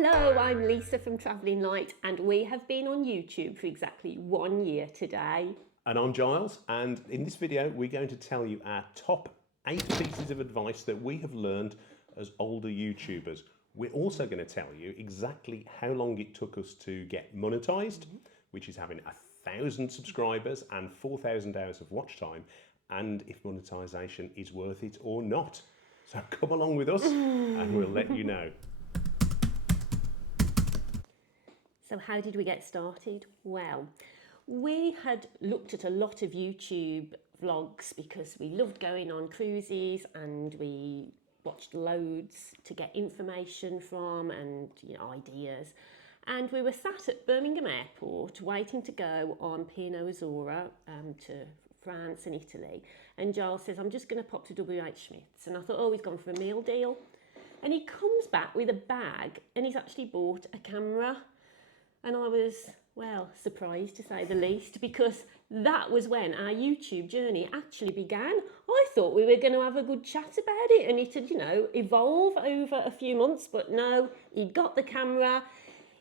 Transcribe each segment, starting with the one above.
Hello, I'm Lisa from Travelling Light and we have been on YouTube for exactly 1 year today. And I'm Giles, and in this video we're going to tell you our top 8 pieces of advice that we have learned as older YouTubers. We're also going to tell you exactly how long it took us to get monetized, which is having 1,000 subscribers and 4,000 hours of watch time, and if monetization is worth it or not. So come along with us and we'll let you know. So how did we get started? Well, we had looked at a lot of YouTube vlogs because we loved going on cruises and we watched loads to get information from and ideas. And we were sat at Birmingham Airport waiting to go on P&O Azora to France and Italy. And Giles says, I'm just going to pop to WH Smith's. And I thought, oh, he's gone for a meal deal. And he comes back with a bag and he's actually bought a camera. And I was, well, surprised to say the least, because that was when our YouTube journey actually began. I thought we were going to have a good chat about it and it would, evolve over a few months, but no, he got the camera.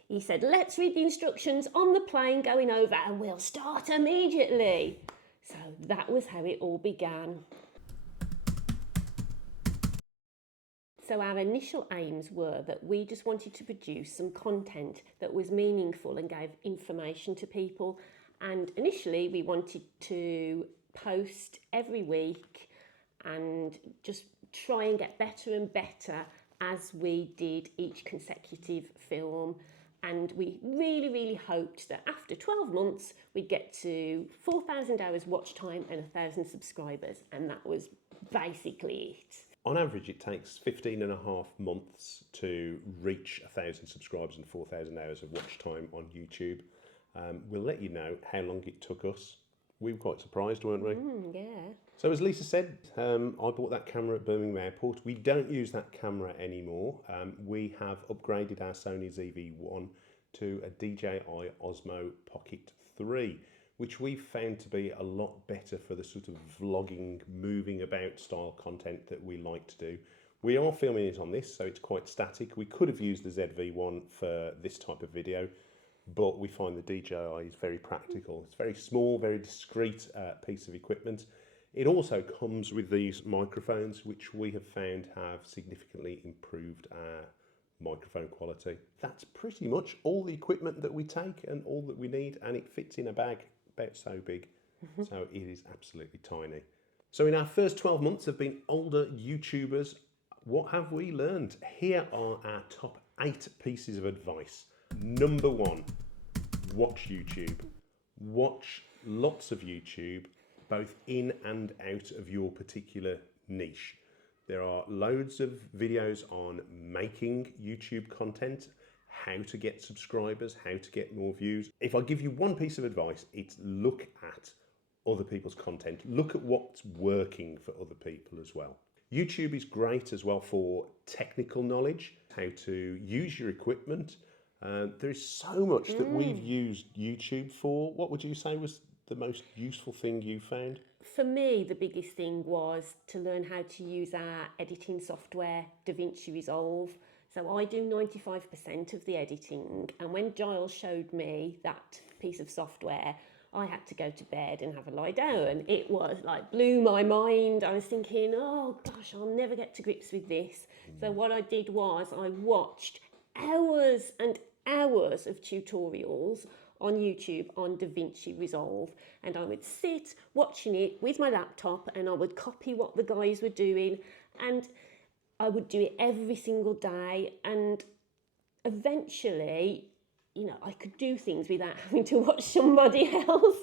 He said, let's read the instructions on the plane going over and we'll start immediately. So that was how it all began. So our initial aims were that we just wanted to produce some content that was meaningful and gave information to people. And initially we wanted to post every week and just try and get better and better as we did each consecutive film. And we really, really hoped that after 12 months, we'd get to 4,000 hours watch time and 1,000 subscribers. And that was basically it. On average, it takes 15.5 months to reach 1,000 subscribers and 4,000 hours of watch time on YouTube. We'll let you know how long it took us. We were quite surprised, weren't we? Yeah. So as Lisa said, I bought that camera at Birmingham Airport. We don't use that camera anymore. We have upgraded our Sony ZV-1 to a DJI Osmo Pocket 3. Which we found to be a lot better for the sort of vlogging, moving about style content that we like to do. We are filming it on this, so it's quite static. We could have used the ZV-1 for this type of video, but we find the DJI is very practical. It's very small, very discreet piece of equipment. It also comes with these microphones, which we have found have significantly improved our microphone quality. That's pretty much all the equipment that we take and all that we need, and it fits in a bag about so big, so it is absolutely tiny. So in our first 12 months of being older YouTubers, what have we learned? Here are our top 8 pieces of advice. Number 1, watch YouTube. Watch lots of YouTube, both in and out of your particular niche. There are loads of videos on making YouTube content, how to get subscribers, how to get more views. If I give you one piece of advice, it's look at other people's content. Look at what's working for other people as well. YouTube is great as well for technical knowledge, how to use your equipment. There is so much that we've used YouTube for. What would you say was the most useful thing you found? For me, the biggest thing was to learn how to use our editing software, DaVinci Resolve. So I do 95% of the editing, and when Giles showed me that piece of software, I had to go to bed and have a lie down. It was like blew my mind. I was thinking, oh gosh, I'll never get to grips with this. So what I did was I watched hours and hours of tutorials on YouTube on DaVinci Resolve, and I would sit watching it with my laptop and I would copy what the guys were doing, and I would do it every single day, and eventually, I could do things without having to watch somebody else.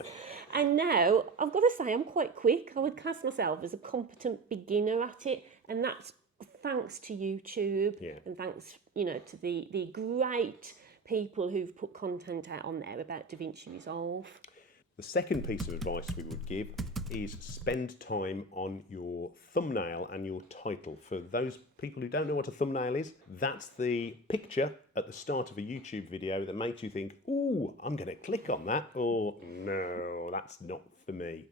And now, I've got to say, I'm quite quick. I would class myself as a competent beginner at it, and that's thanks to YouTube, and thanks, to the great people who've put content out on there about DaVinci Resolve. The second piece of advice we would give is spend time on your thumbnail and your title. For those people who don't know what a thumbnail is, that's the picture at the start of a YouTube video that makes you think, ooh, I'm going to click on that, or no, that's not for me.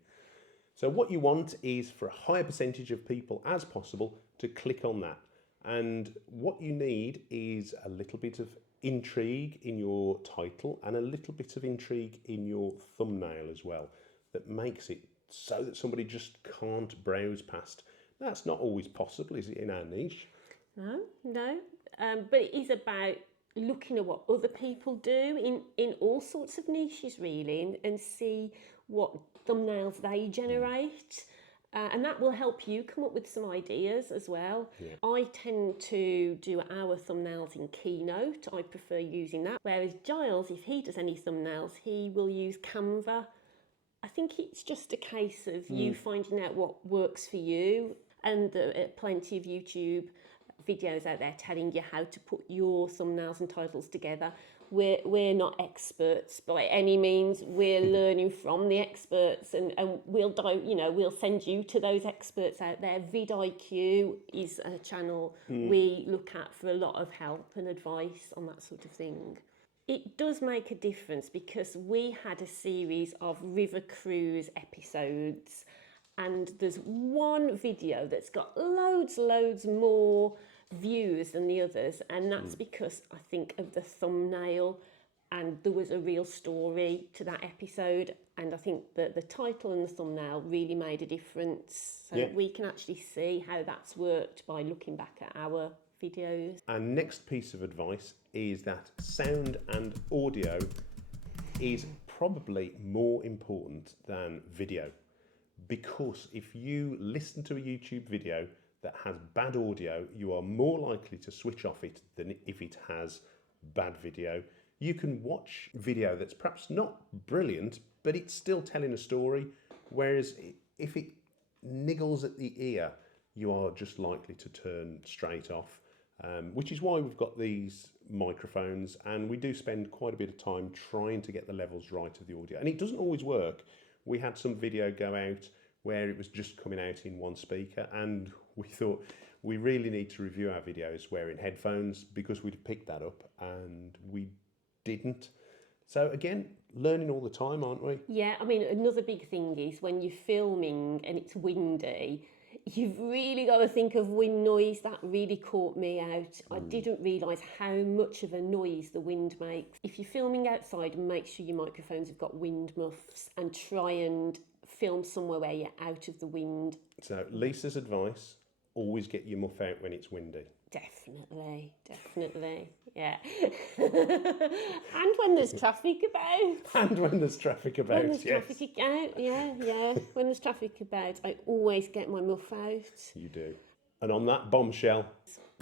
So what you want is for a higher percentage of people as possible to click on that. And what you need is a little bit of intrigue in your title and a little bit of intrigue in your thumbnail as well, that makes it so that somebody just can't browse past. That's not always possible, is it, in our niche? No. But it is about looking at what other people do in all sorts of niches, really, and see what thumbnails they generate. And that will help you come up with some ideas as well. Yeah. I tend to do our thumbnails in Keynote. I prefer using that. Whereas Giles, if he does any thumbnails, he will use Canva. I think it's just a case of you finding out what works for you. And there are plenty of YouTube videos out there telling you how to put your thumbnails and titles together. We're not experts by any means. We're learning from the experts, and we'll send you to those experts out there. VidIQ is a channel we look at for a lot of help and advice on that sort of thing. It does make a difference because we had a series of river cruise episodes, and there's one video that's got loads more views than the others, and that's because I think of the thumbnail, and there was a real story to that episode, and I think that the title and the thumbnail really made a difference. So we can actually see how that's worked by looking back at our videos. Our next piece of advice is that sound and audio is probably more important than video, because if you listen to a YouTube video that has bad audio, you are more likely to switch off it than if it has bad video. You can watch video that's perhaps not brilliant, but it's still telling a story, whereas if it niggles at the ear, you are just likely to turn straight off, which is why we've got these microphones, and we do spend quite a bit of time trying to get the levels right of the audio, and it doesn't always work. We had some video go out where it was just coming out in one speaker, and we thought we really need to review our videos wearing headphones because we'd picked that up, and we didn't. So again, learning all the time, aren't we? Yeah, I mean, another big thing is when you're filming and it's windy, you've really got to think of wind noise. That really caught me out. I didn't realise how much of a noise the wind makes. If you're filming outside, make sure your microphones have got wind muffs, and try and film somewhere where you're out of the wind. So Lisa's advice, always get your muff out when it's windy. Definitely, yeah. And when there's traffic about. And when there's traffic about, When there's traffic out, yeah. When there's traffic about, I always get my muff out. You do. And on that bombshell,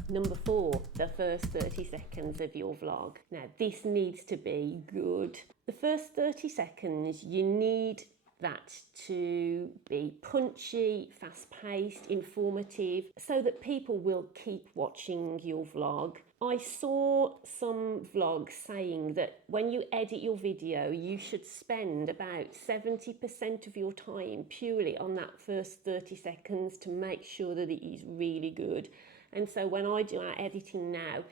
Number 4, the first 30 seconds of your vlog. Now, this needs to be good. The first 30 seconds, you need that to be punchy, fast-paced, informative, so that people will keep watching your vlog. I saw some vlogs saying that when you edit your video, you should spend about 70% of your time purely on that first 30 seconds to make sure that it is really good. And so when I do our editing now,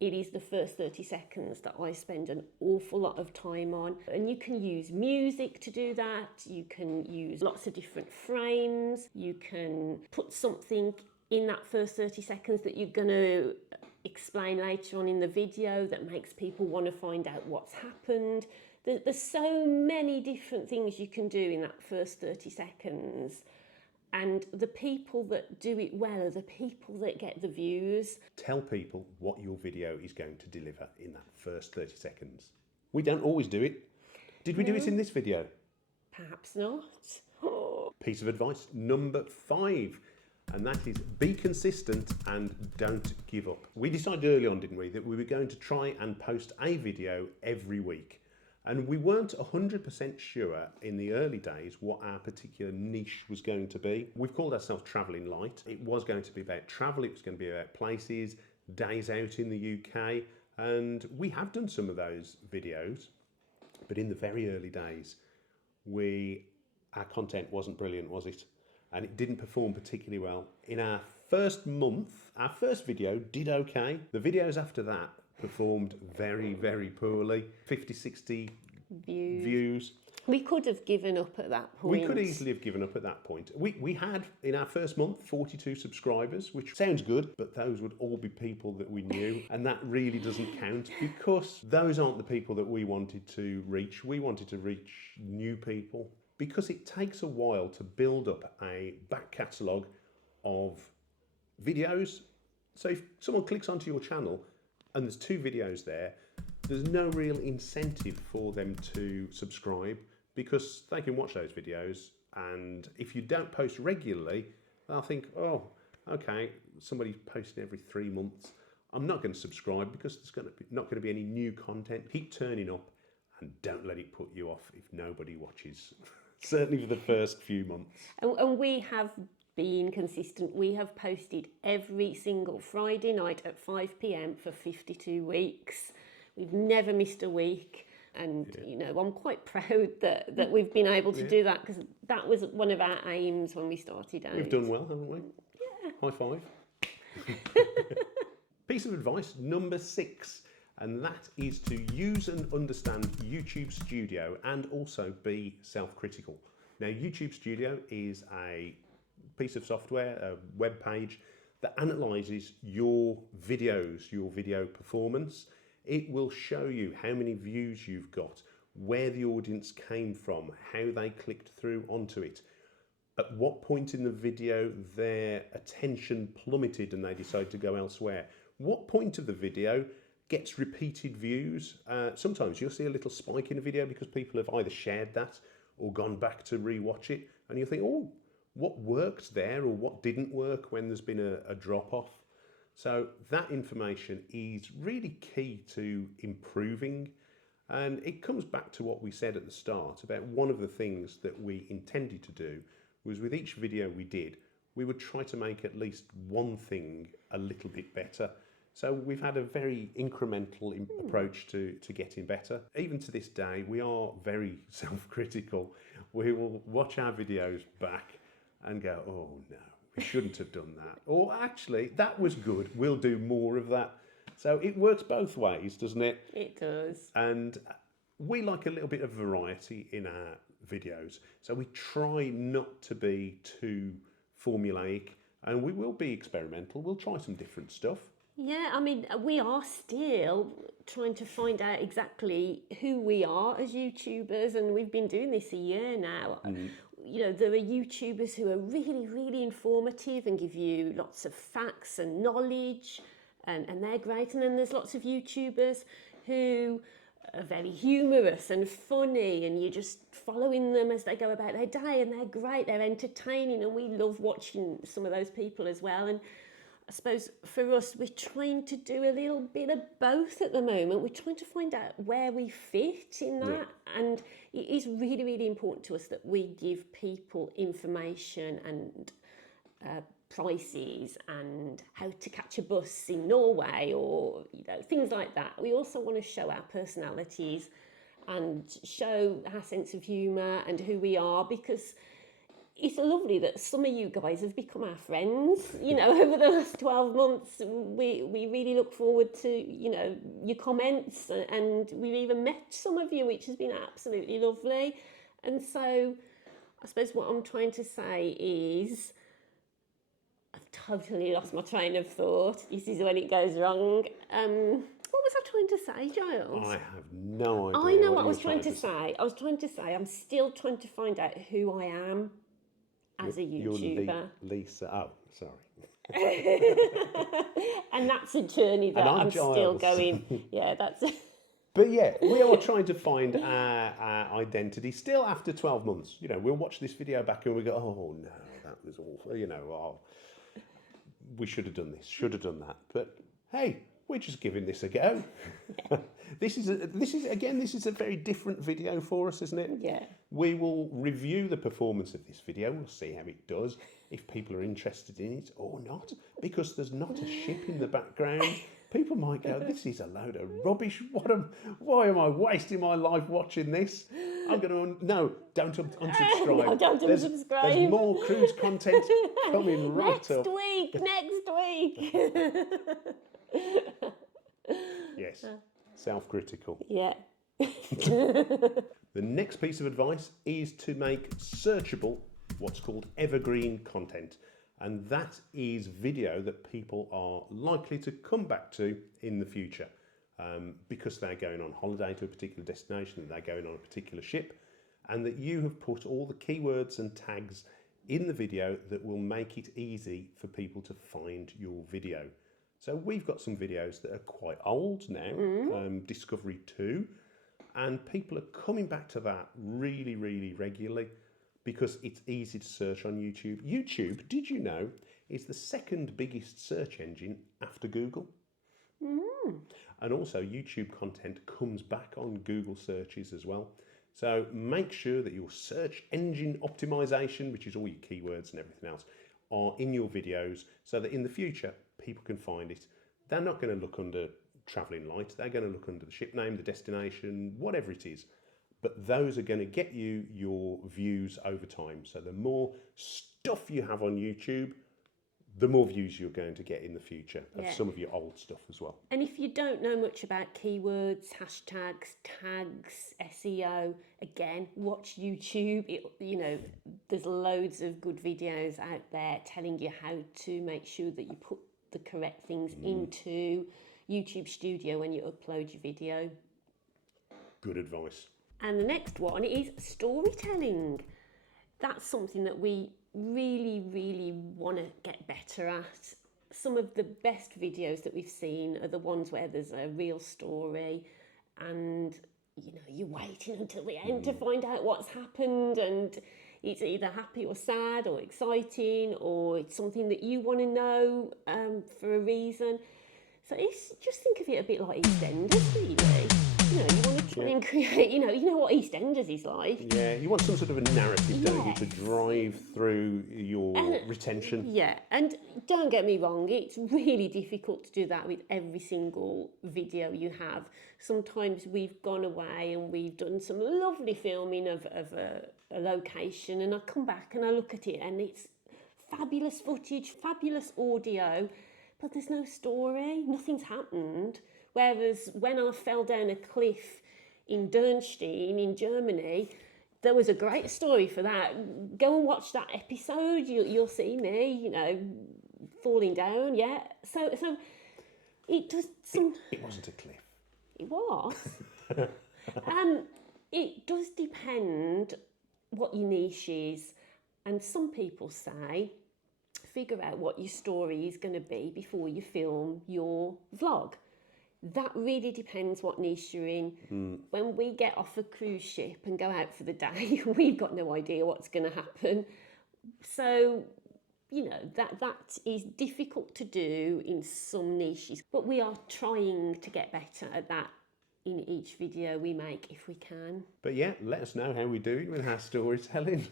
it is the first 30 seconds that I spend an awful lot of time on. And you can use music to do that. You can use lots of different frames. You can put something in that first 30 seconds that you're going to explain later on in the video that makes people want to find out what's happened. There's so many different things you can do in that first 30 seconds. And the people that do it well are the people that get the views. tell people what your video is going to deliver in that first 30 seconds. We don't always do it. Did we do it in this video? Perhaps not. Piece of advice number 5, and that is be consistent and don't give up. We decided early on, didn't we, that we were going to try and post a video every week. And we weren't 100% sure in the early days what our particular niche was going to be. We've called ourselves Travelling Light. It was going to be about travel, it was going to be about places, days out in the UK, and we have done some of those videos, but in the very early days, our content wasn't brilliant, was it? And it didn't perform particularly well. In our first month, our first video did okay. The videos after that performed very, very poorly. 50, 60 views. We could have given up at that point. We could easily have given up at that point. We had, in our first month, 42 subscribers, which sounds good, but those would all be people that we knew, and that really doesn't count because those aren't the people that we wanted to reach. We wanted to reach new people because it takes a while to build up a back catalogue of videos. So if someone clicks onto your channel and there's 2 videos there, there's no real incentive for them to subscribe because they can watch those videos, and if you don't post regularly, they'll think, oh, okay, somebody's posting every 3 months. I'm not going to subscribe because there's not going to be any new content. Keep turning up and don't let it put you off if nobody watches, certainly for the first few months. And we have been consistent. We have posted every single Friday night at 5 p.m. for 52 weeks. We've never missed a week. And, you know, I'm quite proud that we've been able to do that because that was one of our aims when we started out. We've done well, haven't we? Yeah. High five. Piece of advice number 6, and that is to use and understand YouTube Studio and also be self-critical. Now, YouTube Studio is a piece of software, a web page that analyzes your videos, your video performance. It will show you how many views you've got, where the audience came from, how they clicked through onto it, at what point in the video their attention plummeted and they decided to go elsewhere, what point of the video gets repeated views. Sometimes you'll see a little spike in a video because people have either shared that or gone back to rewatch it, and you'll think, oh, what worked there or what didn't work when there's been a drop-off. So that information is really key to improving, and it comes back to what we said at the start about one of the things that we intended to do was with each video we did, we would try to make at least one thing a little bit better. So we've had a very incremental approach to getting better. Even to this day, we are very self-critical. We will watch our videos back and go, oh no, we shouldn't have done that. Or actually, that was good. We'll do more of that. So it works both ways, doesn't it? It does. And we like a little bit of variety in our videos. So we try not to be too formulaic, and we will be experimental. We'll try some different stuff. Yeah, I mean, we are still trying to find out exactly who we are as YouTubers, and we've been doing this a year now. You know, there are YouTubers who are really, really informative and give you lots of facts and knowledge, and they're great. And then there's lots of YouTubers who are very humorous and funny, and you're just following them as they go about their day, and they're great, they're entertaining, and we love watching some of those people as well. And I suppose for us, we're trying to do a little bit of both at the moment. We're trying to find out where we fit in that. Yeah. And it is really, really important to us that we give people information and prices and how to catch a bus in Norway or, you know, things like that. We also want to show our personalities and show our sense of humour and who we are, because it's lovely that some of you guys have become our friends, you know, over the last 12 months. We really look forward to, you know, your comments, and we've even met some of you, which has been absolutely lovely. And so I suppose what I'm trying to say is, I've totally lost my train of thought. This is when it goes wrong. What was I trying to say, Giles? I have no idea. I know what I was trying to say. I was trying to say I'm still trying to find out who I am as a YouTuber. You're Lisa. Oh, sorry. And that's a journey that I'm still going. Yeah, that's. But yeah, we are trying to find our identity still after 12 months. You know, we'll watch this video back and we go, oh no, that was awful. You know, oh, we should have done this, should have done that. But hey, we're just giving this a go. Yeah. This is a very different video for us, isn't it? Yeah. We will review the performance of this video. We'll see how it does, if people are interested in it or not, because there's not a ship in the background. People might go, this is a load of rubbish. Why am I wasting my life watching this? I'm going to, no, don't unsubscribe. No, don't unsubscribe. There's more cruise content coming right up. Next week. Yes, self-critical. Yeah. The next piece of advice is to make searchable what's called evergreen content. And that is video that people are likely to come back to in the future because they're going on holiday to a particular destination, they're going on a particular ship, and that you have put all the keywords and tags in the video that will make it easy for people to find your video. So we've got some videos that are quite old now, Discovery 2, and people are coming back to that really, really regularly because it's easy to search on YouTube. YouTube, did you know, is the second biggest search engine after Google? And also YouTube content comes back on Google searches as well. So make sure that your search engine optimization, which is all your keywords and everything else, are in your videos so that in the future people can find it. They're not going to look under travelling light, they're going to look under the ship name, the destination, whatever it is. But those are going to get you your views over time. So the more stuff you have on YouTube, the more views you're going to get in the future of some of your old stuff as well. And if you don't know much about keywords, hashtags, tags, SEO, again, watch YouTube. There's loads of good videos out there telling you how to make sure that you put the correct things into YouTube Studio when you upload your video. Good advice. And the next one is storytelling. That's something that we really, really want to get better at. Some of the best videos that we've seen are the ones where there's a real story and you're waiting until the end to find out what's happened, and it's either happy or sad or exciting, or it's something that you want to know for a reason. So it's just think of it a bit like EastEnders, really. You want to try and create, you know what EastEnders is like. Yeah, you want some sort of a narrative, don't you, to drive through your retention. Yeah, and don't get me wrong, it's really difficult to do that with every single video you have. Sometimes we've gone away and we've done some lovely filming of a location, and I come back and I look at it and it's fabulous footage, fabulous audio, but there's no story, nothing's happened. Whereas when I fell down a cliff in Dürnstein in Germany, there was a great story for that. Go and watch that episode. You'll see me, falling down. Yeah. So it does some. It wasn't a cliff. It was. It does depend what your niche is, and some people say figure out what your story is going to be before you film your vlog. That really depends what niche you're in. When we get off a cruise ship and go out for the day, we've got no idea what's going to happen. So, that is difficult to do in some niches. But we are trying to get better at that in each video we make if we can. But yeah, let us know how we're doing with our storytelling.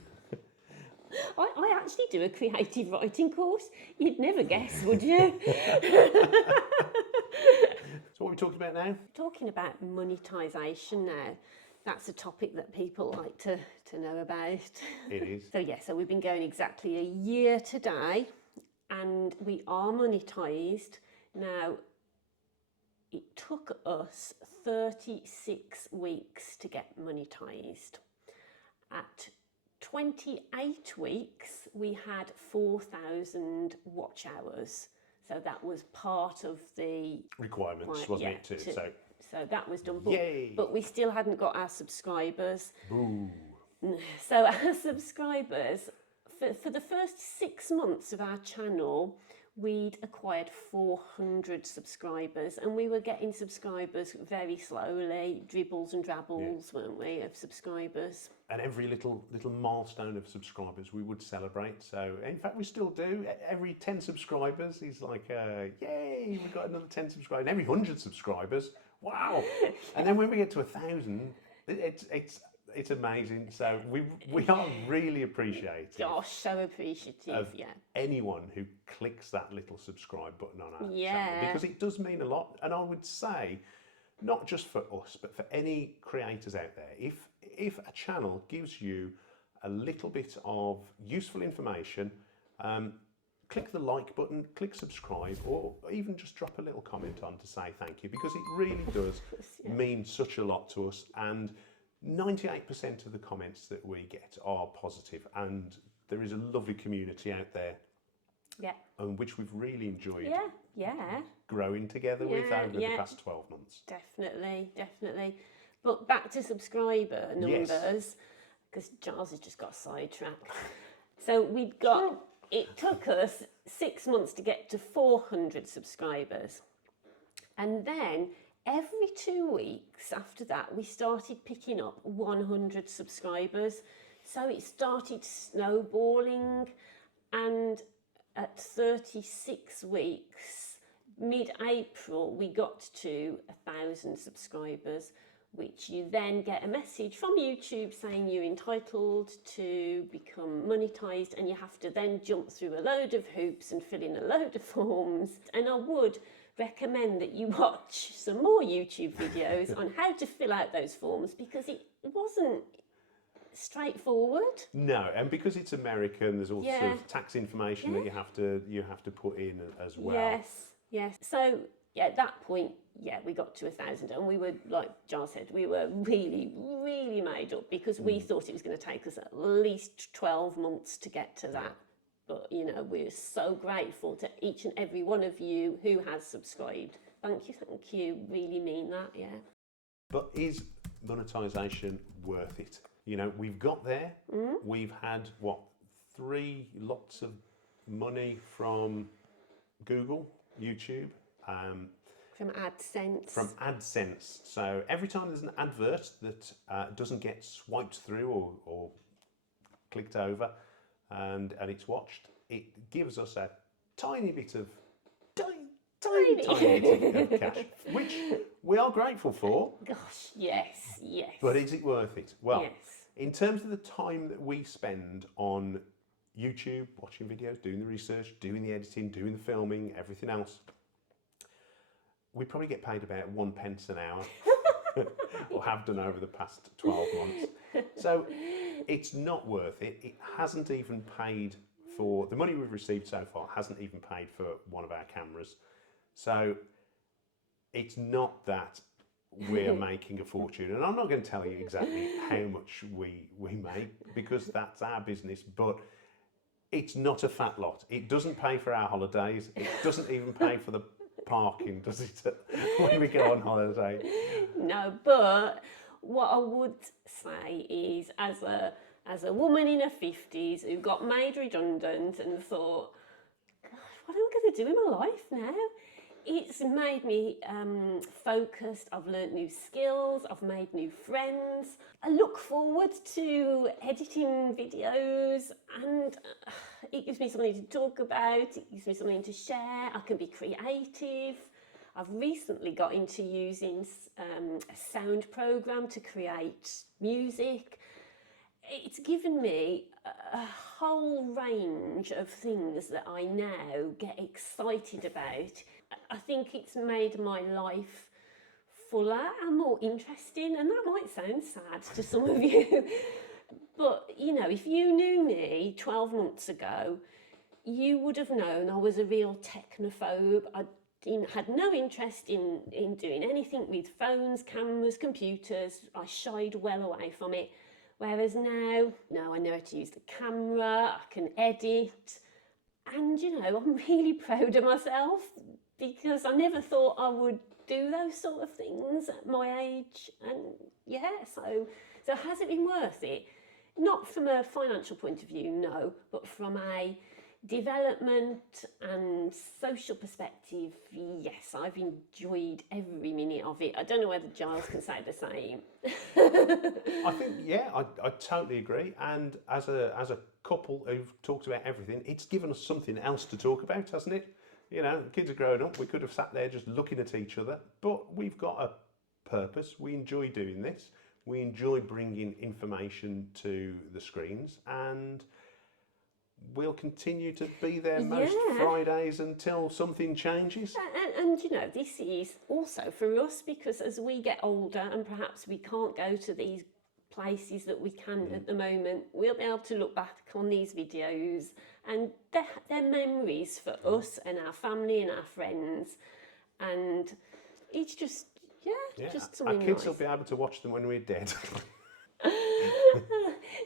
I actually do a creative writing course. You'd never guess, would you? So what are we talking about now? Talking about monetisation now. That's a topic that people like to know about. It is. So we've been going exactly a year today, and we are monetised. Now, it took us 36 weeks to get monetised. At 28 weeks, we had 4,000 watch hours. So that was part of the requirements, wasn't it? Too. So that was done. Yay. But we still hadn't got our subscribers. Ooh. So our subscribers, for the first 6 months of our channel, we'd acquired 400 subscribers, and we were getting subscribers very slowly, dribbles and drabbles, weren't we, of subscribers. And every little milestone of subscribers we would celebrate. So in fact we still do. Every 10 subscribers is like, yay, we've got another 10 subscribers. And every 100 subscribers, wow. And then when we get to 1,000, it's amazing. So we are really appreciative. Gosh, so appreciative, of anyone who clicks that little subscribe button on our channel, because it does mean a lot. And I would say, not just for us, but for any creators out there, if a channel gives you a little bit of useful information, click the like button, click subscribe, or even just drop a little comment on to say thank you, because it really does mean such a lot to us. And 98% of the comments that we get are positive, and there is a lovely community out there, and which we've really enjoyed growing together with over the past 12 months. Definitely. But back to subscriber numbers, because Giles has just got sidetracked. So we've got, it took us 6 months to get to 400 subscribers. And then every 2 weeks after that, we started picking up 100 subscribers. So it started snowballing, and at 36 weeks, mid-April, we got to 1,000 subscribers, which you then get a message from YouTube saying you're entitled to become monetised, and you have to then jump through a load of hoops and fill in a load of forms. And I would recommend that you watch some more YouTube videos on how to fill out those forms, because it wasn't straightforward. No, and because it's American, there's all sorts of tax information that you have to put in as well. Yes. So at that point, we got to 1,000, and we were, like Giles said, we were really made up, because we thought it was going to take us at least 12 months to get to that. But we're so grateful to each and every one of you who has subscribed. Thank you, really mean that. But is monetisation worth it? We've got there. We've had 3 lots of money from Google, YouTube, from AdSense. So every time there's an advert that doesn't get swiped through or clicked over and it's watched, it gives us a tiny bit of tiny bit of cash, which we are grateful for. Gosh, yes. But is it worth it? Well, in terms of the time that we spend on YouTube, watching videos, doing the research, doing the editing, doing the filming, everything else, we probably get paid about 1 pence an hour, or have done over the past 12 months. So it's not worth it. It hasn't even paid for, the money we've received so far hasn't even paid for one of our cameras. So it's not that we're making a fortune. And I'm not going to tell you exactly how much we make, because that's our business, but it's not a fat lot. It doesn't pay for our holidays. It doesn't even pay for the parking, does it, when we go on holiday? No, but what I would say is, as a woman in her 50s who got made redundant and thought, gosh, what am I going to do in my life now? It's made me focused. I've learnt new skills. I've made new friends. I look forward to editing videos, and it gives me something to talk about. It gives me something to share. I can be creative. I've recently got into using a sound program to create music. It's given me a whole range of things that I now get excited about. I think it's made my life fuller and more interesting, and that might sound sad to some of you. But, if you knew me 12 months ago, you would have known I was a real technophobe. I had no interest in doing anything with phones, cameras, computers. I shied well away from it. Whereas now, I know how to use the camera, I can edit, and I'm really proud of myself, because I never thought I would do those sort of things at my age. And so has it been worth it? Not from a financial point of view, no, but from a development and social perspective, yes, I've enjoyed every minute of it. I don't know whether Giles can say the same. I think, I totally agree. And as a couple who've talked about everything, it's given us something else to talk about, hasn't it? The kids are growing up. We could have sat there just looking at each other, but we've got a purpose. We enjoy doing this. We enjoy bringing information to the screens, and we'll continue to be there most Fridays until something changes. And this is also for us, because as we get older and perhaps we can't go to these places that we can at the moment, we'll be able to look back on these videos and they're memories for us and our family and our friends. And it's just, just our something kids will nice. be able to watch them when we're dead.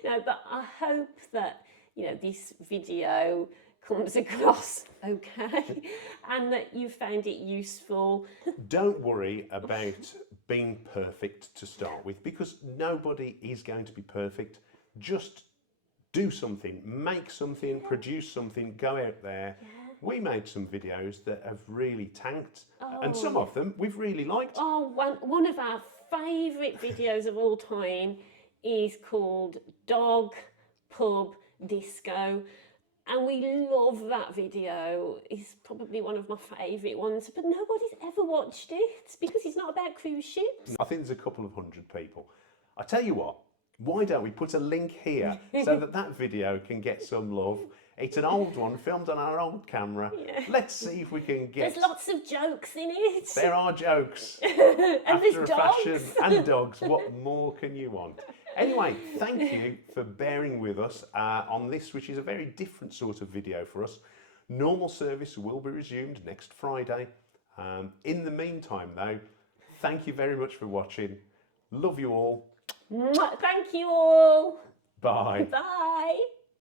No, but I hope that, this video comes across okay and that you found it useful. Don't worry about being perfect to start with, because nobody is going to be perfect. Just do something, make something, produce something, go out there. We made some videos that have really tanked, and some of them we've really liked. Oh, one of our favourite videos of all time is called Dog Pub Disco. And we love that video. It's probably one of my favourite ones, but nobody's ever watched it because it's not about cruise ships. I think there's a couple of hundred people. I tell you what, why don't we put a link here so that video can get some love? It's an old one, filmed on our old camera. Let's see if we can get... There's lots of jokes in it. There are jokes. And After there's a dogs. fashion, and dogs. What more can you want? Anyway, thank you for bearing with us on this, which is a very different sort of video for us. Normal service will be resumed next Friday. In the meantime, though, thank you very much for watching. Love you all. Thank you all. Bye. Bye.